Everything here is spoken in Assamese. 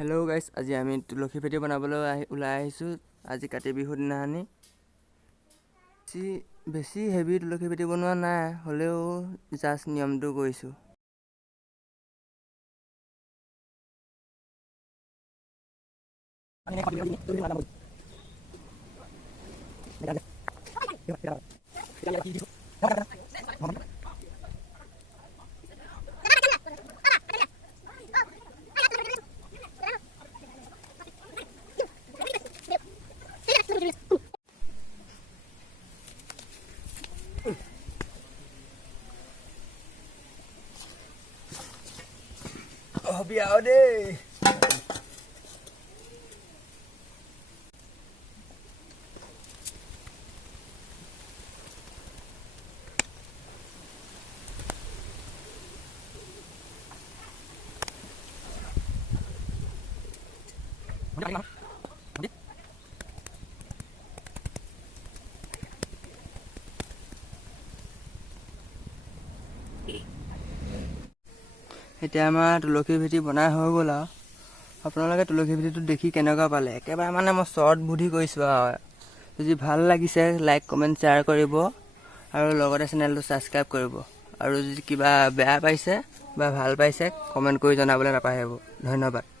हेलो गाइस, আজি আমি তুলসী ভেটি বনাবলৈ ওলাই আহিছো। আজি কাতি বিহুৰ দিনাখনি বেছি হেভি তুলসী ভেটি বনোৱা নাই, হ'লেও জাষ্ট নিয়মটো কৰিছো। বিয়াও দেই। এতিয়া আমাৰ তুলসী ভেটি বনাই হৈ গ'ল আৰু আপোনালোকে তুলসী ভেটিটো দেখি কেনেকুৱা পালে? একেবাৰে মানে মই শ্বৰ্ট বুদ্ধি কৰিছোঁ আৰু যদি ভাল লাগিছে লাইক কমেণ্ট শ্বেয়াৰ কৰিব আৰু লগতে চেনেলটো ছাবস্ক্ৰাইব কৰিব। আৰু যদি কিবা বেয়া পাইছে বা ভাল পাইছে কমেণ্ট কৰি জনাবলৈ নাপাহৰিব। ধন্যবাদ।